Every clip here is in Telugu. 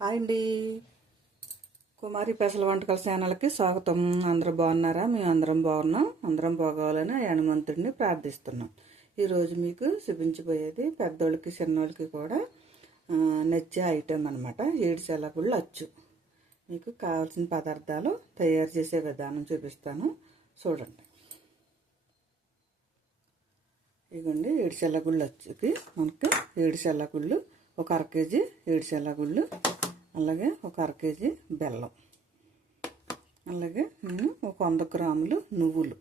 హాయ్ అండి. కుమారి పెసల వంటకాల ఛానల్కి స్వాగతం. అందరూ బాగున్నారా? మేము అందరం బాగున్నాం. అందరం బాగోవాలని హనుమంతుడిని ప్రార్థిస్తున్నాం. ఈరోజు మీకు చూపించబోయేది పెద్దోళ్ళకి చిన్నోళ్ళకి కూడా నచ్చే ఐటెం అనమాట ఏడు సెలవుళ్ళు అచ్చు మీకు కావాల్సిన పదార్థాలు తయారు చేసే విధానం చూపిస్తాను. చూడండి. ఇదిగోండి ఏడు చెల్లగుళ్ళు వచ్చి మనకి ఏడు చెల్లగుళ్ళు ఒక అర కేజీ ఏడు చెల్లగుళ్ళు అలాగే ఒక అర కేజీ బెల్లం. అలాగే నేను ఒక వంద గ్రాములు నువ్వులు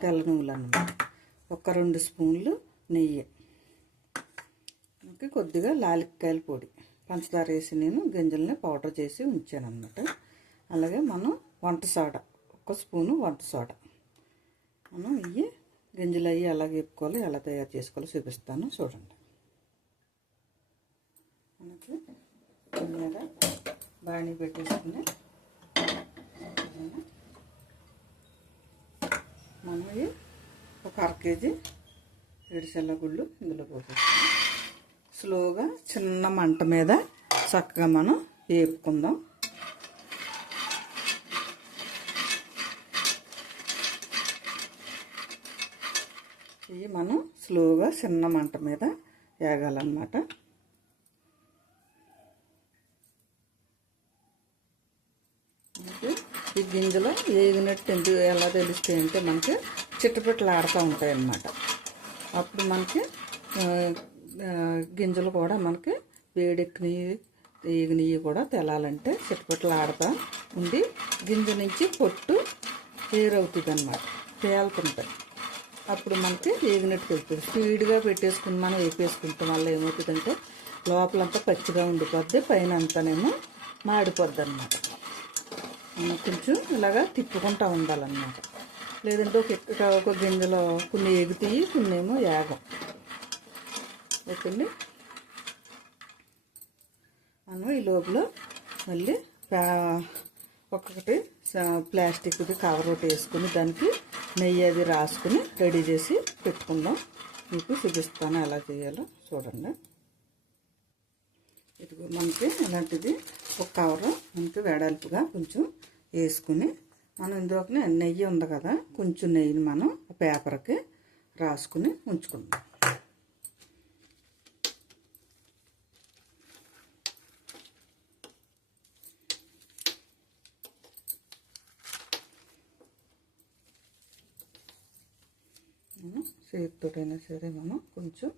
తెల్ల నువ్వులు అన్నమాట. ఒక రెండు స్పూన్లు నెయ్యి. ఇంకా కొద్దిగా లాలిక్కాయల పొడి. పంచదార వేసి నేను గింజల్ని పౌడర్ చేసి ఉంచాను అన్నమాట అలాగే మనం వంట సోడా ఒక స్పూను వంట సోడా. మనం ఇవి గింజలు అవి ఎలా వేపుకోవాలి ఎలా తయారు చేసుకోవాలో చూపిస్తాను. చూడండి. మనకి మీద బాణీ పెట్టేసుకుని మనం ఇవి ఒక అర కేజీ ఏడుచెల్ల గుళ్ళు ఇందులో పోసేస్తాం స్లోగా చిన్న మంట మీద చక్కగా మనం వేపుకుందాం. ఇవి మనం స్లోగా చిన్న మంట మీద వేగాలన్నమాట మనకి ఈ గింజలు వేగినట్టు ఎందుకు ఎలా తెలుస్తాయి అంటే మనకి చిట్టపెట్టలు ఆడుతూ ఉంటాయి అన్నమాట. అప్పుడు మనకి గింజలు కూడా మనకి వేడెక్కినవి వేగినవి కూడా తెలాలంటే చిట్టపెట్టలు ఆడుతూ ఉండి గింజ నుంచి పొట్టు వేరవుతుంది అనమాట తేలుతుంటాయి. అప్పుడు మనకి వేగినట్టు తెలుస్తుంది స్పీడ్గా పెట్టేసుకుని మనం వేపేసుకుంటాం. వల్ల ఏమవుతుందంటే లోపలంతా పచ్చిగా ఉండిపోద్ది పైన అంతానేమో మాడిపోద్ది అనమాట కొంచెం ఇలాగా తిప్పుకుంటూ ఉండాలన్నమాట. లేదంటే ఒక ఒక గింజలో కొన్ని ఎగుతాయి కొన్ని ఏమో యాగం. ఓకేండి? మనం ఈ లోపల మళ్ళీ ఒక్కొక్కటి ప్లాస్టిక్ది కవర్ ఒకటి వేసుకుని దానికి నెయ్యి అది రాసుకుని రెడీ చేసి పెట్టుకుందాం. మీకు చూపిస్తాను ఎలా చేయాలో చూడండి. ఇది మనకి ఇలాంటిది ఒక కవర్ మనకి వెడల్పుగా కొంచెం వేసుకుని మనం ఇందులోకి నెయ్యి ఉంది కదా కొంచెం నెయ్యిని మనం పేపర్కి రాసుకుని ఉంచుకుందాం. చేతితోటైనా సరే మనం కొంచెం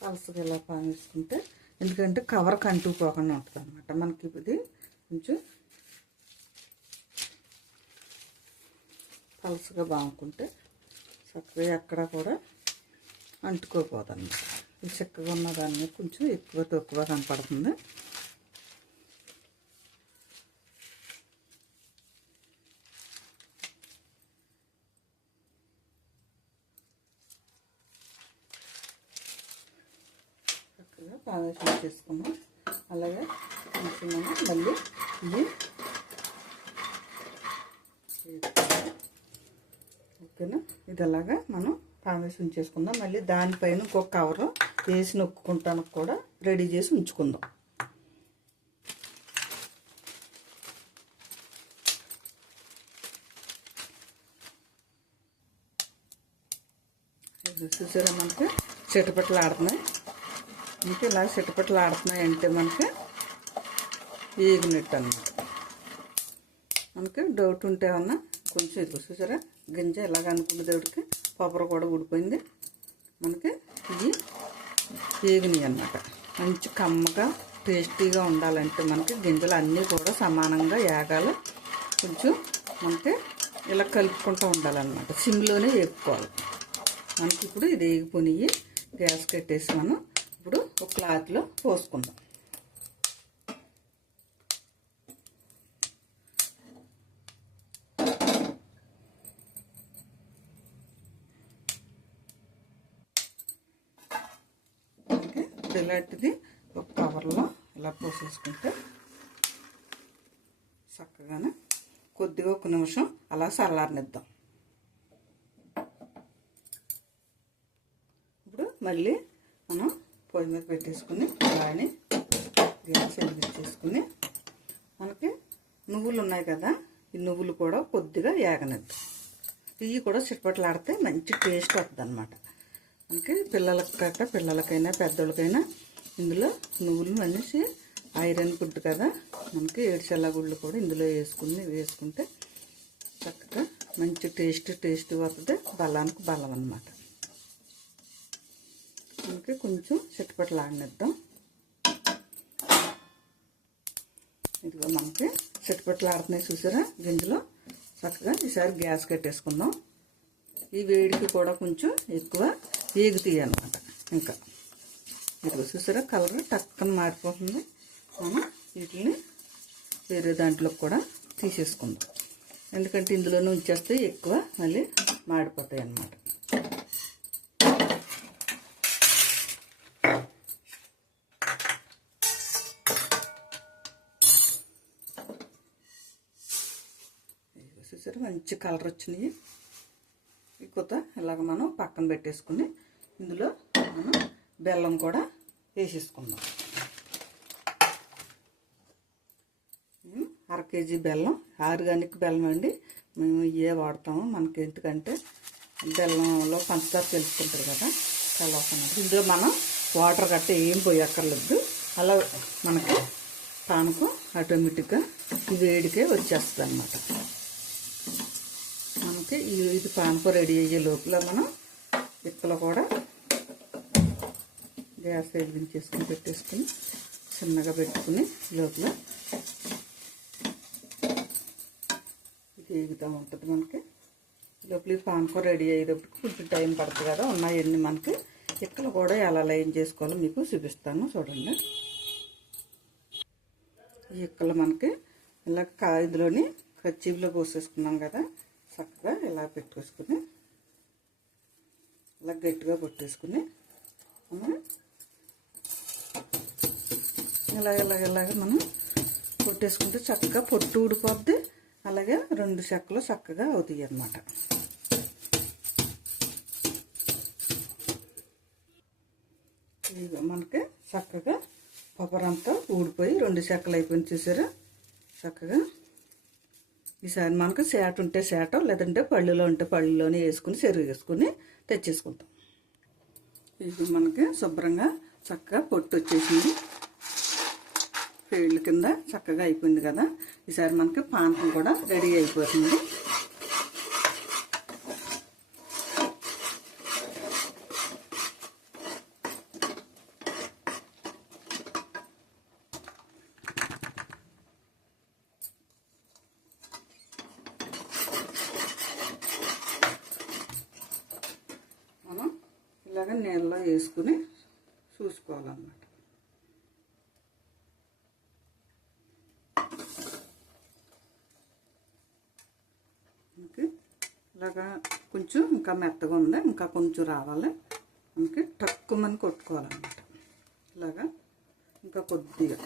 పలసగా ఇలా పానేసుకుంటే ఎందుకంటే కవర్ కంటుకుపోకుండా ఉంటుంది అనమాట మనకి ఇది కొంచెం పలుసుగా బాగుంటే చక్కగా ఎక్కడ కూడా అంటుకోపోదన్నమాట. ఈ చిక్కగా ఉన్న దాన్ని కొంచెం ఎక్కువ తక్కువ కనపడుతుంది. చక్కగా బాగా చేసుకున్నాం అలాగే కొంచెం మనం మళ్ళీ ఇవి వేసుకోవాలి. ఓకేనా అలాగా మనం పామేసి చేసుకుందాం. మళ్ళీ దానిపైన ఇంకొక కవర్ వేసి నొక్కుంటానికి కూడా రెడీ చేసి ఉంచుకుందాం. చూసారా మనకి? చిటపట్లు ఆడుతున్నాయి. ఇంకా ఇలా చిటపట్లు ఆడుతున్నాయి అంటే మనకి ఈగినట్టు అన్నమాట. మనకి డౌట్ ఉంటే ఏమన్నా కొంచెం ఇది చూసారా? గింజ ఎలాగ అనుకుంటే కొబ్బరి కూడా ఊడిపోయింది. మనకి ఇవి వేగినాయి అన్నమాట. మంచి కమ్మగా టేస్టీగా ఉండాలంటే మనకి గింజలు అన్నీ కూడా సమానంగా వేగాలి కొంచెం మనకి ఇలా కలుపుకుంటూ ఉండాలన్నమాట. సిమ్లోనే వేపుకోవాలి. మనకి ఇప్పుడు ఇది వేగిపోయి గ్యాస్ కట్టేసి మనం ఇప్పుడు ఒక క్లాత్లో పోసుకుందాం. లాంటిది ఒక కవర్లో ఇలా పోసేసుకుంటే చక్కగానే కొద్దిగా ఒక నిమిషం అలా చల్లారనిద్దాం. ఇప్పుడు మళ్ళీ మనం పొయ్యి మీద పెట్టేసుకుని అలానే గ్యాస్ వెలిగించేసుకుని మనకి నువ్వులు ఉన్నాయి కదా ఈ నువ్వులు కూడా కొద్దిగా ఏగనిద్దాం. ఇవి కూడా చిట్పట్లాడితే మంచి టేస్ట్ వస్తుంది అనమాట మనకి పిల్లలకి కట్ట పిల్లలకైనా పెద్దోళ్ళకైనా ఇందులో నువ్వులు అనేసి ఐరన్ ఫుడ్ కదా? మనకి ఏడుచల్ల గుళ్ళు కూడా ఇందులో వేసుకుని వేసుకుంటే చక్కగా మంచి టేస్ట్ టేస్ట్ వస్తుంది. బలానికి బలం అన్నమాట. మనకి కొంచెం చిట్టుపట్లు ఆడినిద్దాం. ఇదిగో మనకి చిట్టుపట్లు ఆడుతున్నాయి చూసారా? గింజలో. చక్కగా ఈసారి గ్యాస్ కట్టేసుకుందాం. ఈ వేడికి కూడా కొంచెం ఎక్కువ ఏగుతాయి అనమాట ఇంకా ఇదిగో చూసారా? కలర్ టక్కన మారిపోతుంది. మనం వీటిని వేరే దాంట్లోకి కూడా తీసేసుకుందాం. ఎందుకంటే ఇందులోనే ఉంచేస్తే ఎక్కువ మళ్ళీ మాడిపోతాయి అన్నమాట. చూసారా? మంచి కలర్ వచ్చినాయి. ఈ కొత్త ఇలాగ మనం పక్కన పెట్టేసుకుని ఇందులో మనం బెల్లం కూడా వేసేసుకుందాం. అర కేజీ బెల్లం ఆర్గానిక్ బెల్లం అండి. మేము ఇవే వాడతాము. మనకి ఎందుకంటే బెల్లంలో పంచదార తెలుసుకుంటారు కదా కలవకున్నది ఇందులో మనం వాటర్ గట్ట ఏం పోయక్కర్లేదు. అలా మనకి పానకం ఆటోమేటిక్గా వేడికే వచ్చేస్తుంది అనమాట మనకి ఇది పానకం రెడీ అయ్యే లోపల మనం ఇక్కలు కూడా గ్యాస్ వెలిగించేసుకుని పెట్టేసుకుని చిన్నగా పెట్టుకుని లోపల ఇది ఉంటుంది మనకి. లోపల ఈ పానకం రెడీ అయ్యేటప్పటికి కొంచెం టైం పడుతుంది కదా ఉన్నాయన్నీ మనకి. ఇక్కలు కూడా ఎలా లైన్ చేసుకోవాలో మీకు చూపిస్తాను చూడండి. ఈ ఇక్కలు మనకి ఇలా కా ఇందులోని కచ్చీపులో పోసేసుకున్నాం కదా చక్కగా ఇలా పెట్టేసుకుని ఇలా గట్టిగా కొట్టేసుకుని మనం ఇలాగ ఇలాగ ఇలాగ మనం కొట్టేసుకుంటే చక్కగా పొట్టు ఊడిపోద్ది. అలాగే రెండు చెక్కలు చక్కగా అవుతాయి అన్నమాట. ఇదిగో మనకి చక్కగా పొపరంతా ఊడిపోయి రెండు చెక్కలు అయిపోయింది చూసారా? చక్కగా ఈసారి మనకు సేట ఉంటే సేట లేదంటే పళ్ళులో ఉంటే పళ్ళులోనే వేసుకుని చెరువు వేసుకుని తెచ్చేసుకుంటాం. ఇది మనకి శుభ్రంగా చక్కగా పొట్టు వచ్చేసింది. పేళ్ళు కింద చక్కగా అయిపోయింది కదా. ఈసారి మనకి పానకం కూడా రెడీ అయిపోతుంది. మనం ఇలాగ నీళ్ళలో వేసుకుని చూసుకోవాలన్నమాట మనకి ఇలాగా కొంచెం ఇంకా మెత్తగా ఉంది ఇంకా కొంచెం రావాలి. మనకి టక్కుమని కొట్టుకోవాలన్నమాట. ఇలాగా ఇంకా కొద్దిగా.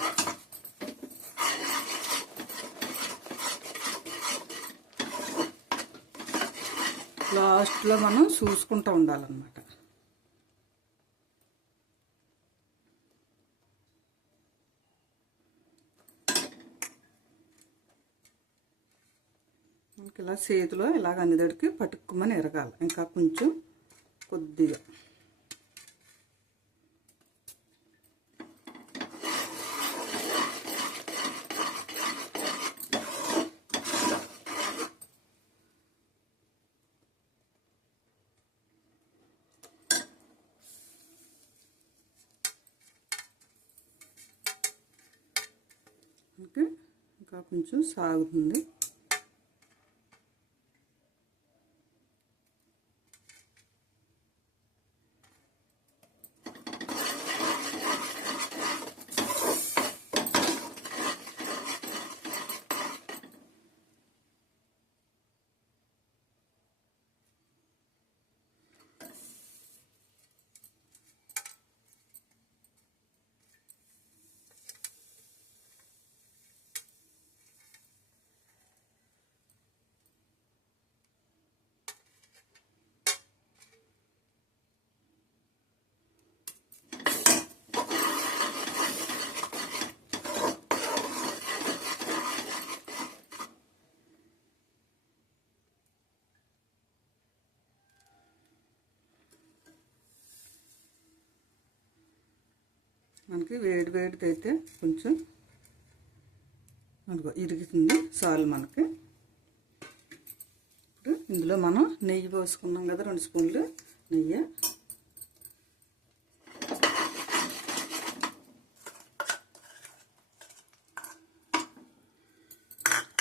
లాస్ట్లో మనం చూసుకుంటూ ఉండాలన్నమాట మనకి ఇలా చేతిలో ఇలాగ అన్నిదడికి పట్టుకోమని ఎరగాలి. ఇంకా కొంచెం కొద్దిగా. ఇంకా కొంచెం సాగుతుంది. మనకి వేడి వేడిది అయితే కొంచెం అదిగో ఇరుగుతుంది సాల్ మనకి. ఇప్పుడు ఇందులో మనం నెయ్యి పోసుకున్నాం కదా రెండు స్పూన్లు నెయ్యి.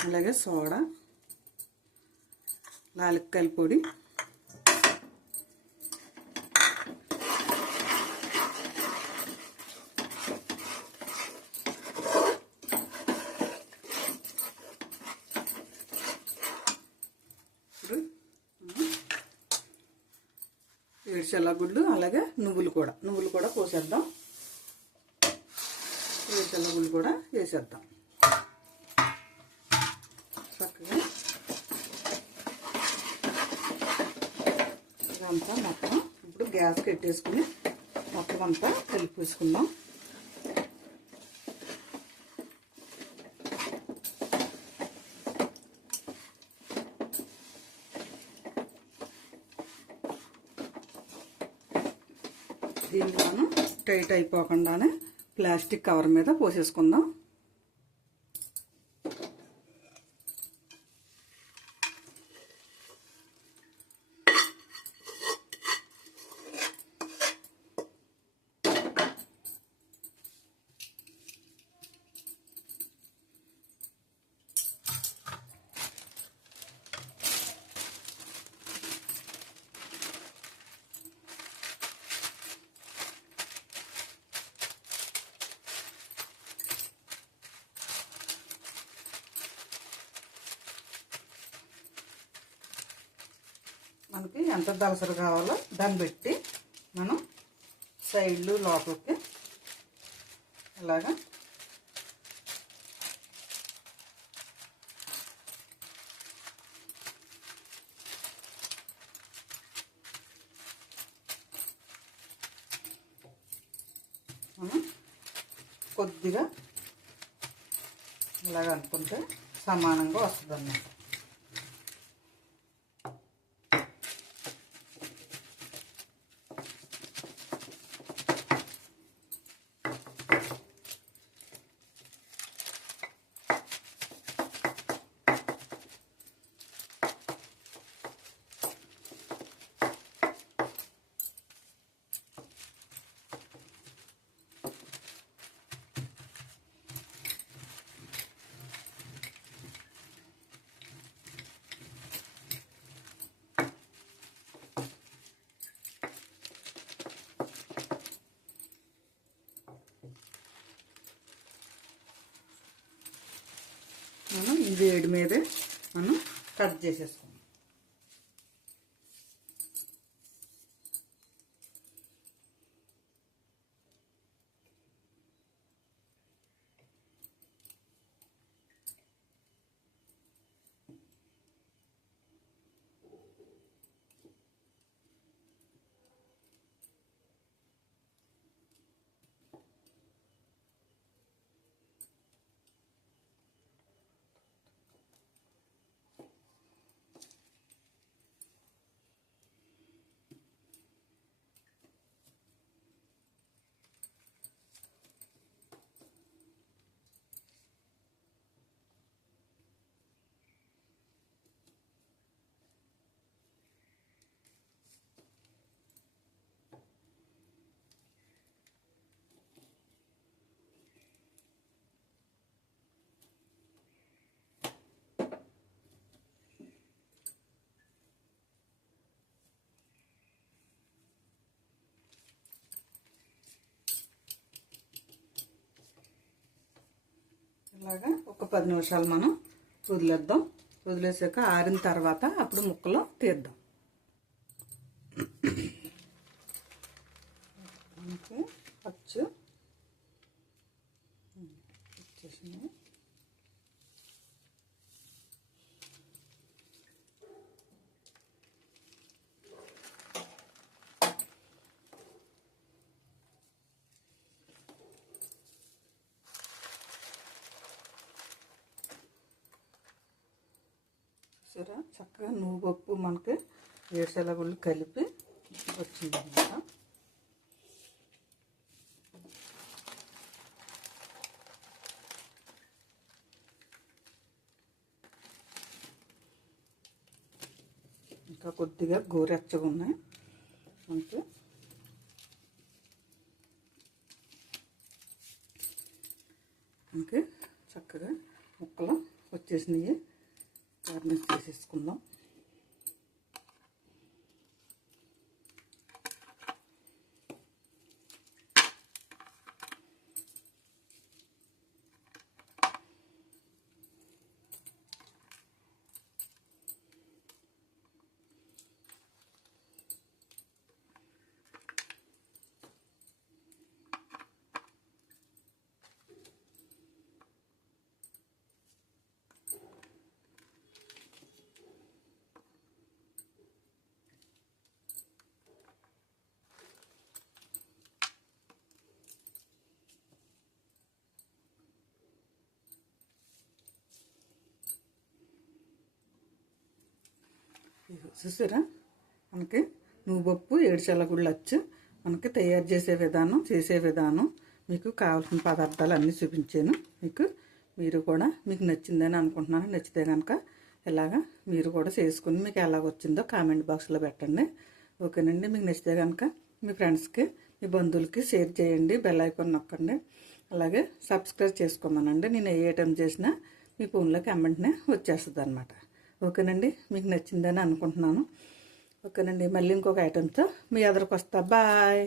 అలాగే సోడా లాలిక్కాయల పొడి ఇప్పుడు ఏడ్చెల్ల గుళ్ళు అలాగే నువ్వులు కూడా. నువ్వులు కూడా పోసేద్దాం ఏడ్చెల్ల గుళ్ళు కూడా వేసేద్దాం. చక్కగా ఇదంతా మొత్తం ఇప్పుడు గ్యాస్ పెట్టేసుకుని మొత్తం అంతా కలిపేసుకుందాం దీన్ని మనం టైట్ అయిపోకుండానే ప్లాస్టిక్ కవర్ మీద పోసేసుకుందాం మనకి ఎంత దలసరి కావాలో దాన్ని బట్టి మనం సైడ్లు లోపలికి ఇలాగా మనం కొద్దిగా ఇలాగ అనుకుంటే సమానంగా వస్తుంది అన్నమాట మనం ఈ వేడి మీదే మనం కట్ చేసేసుకుందాం. ఇలాగా ఒక పది నిమిషాలు మనం వదిలేద్దాం. వదిలేసాక ఆరిన తర్వాత అప్పుడు ముక్కలు తీద్దాం. చూసారా? చక్కగా నువ్వు పప్పు మనకి వేరుశెల గుళ్ళు కలిపి వచ్చిందన్నమాట ఇంకా కొద్దిగా గోరెచ్చగా ఉన్నాయి. మనకి మనకి చక్కగా ముక్కలు వచ్చేసినాయి. గార్నిష్ చేసేసుకుందాం చూసారా? మనకి నువ్వుపప్పు ఏడుచల్ల గుళ్ళు వచ్చు మనకి తయారు చేసే విధానం చేసే విధానం మీకు కావాల్సిన పదార్థాలు అన్నీ చూపించాను. మీకు మీరు కూడా మీకు నచ్చిందని అనుకుంటున్నాను. నచ్చితే కనుక ఇలాగా మీరు కూడా చేసుకుని మీకు ఎలాగ వచ్చిందో కామెంట్ బాక్స్లో పెట్టండి. ఓకేనండి? మీకు నచ్చితే కనుక మీ ఫ్రెండ్స్కి మీ బంధువులకి షేర్ చేయండి. బెల్ ఐకాన్ నొక్కండి. అలాగే సబ్స్క్రైబ్ చేసుకోమనండి. నేను ఏ ఐటమ్ చేసినా మీ ఫోన్లోకి వెంటనే వచ్చేస్తుంది అనమాట ఓకేనండి? మీకు నచ్చిందని అనుకుంటున్నాను. ఓకేనండి మళ్ళీ ఇంకొక ఐటెంతో మీ ఎదురుకు వస్తా బాయ్.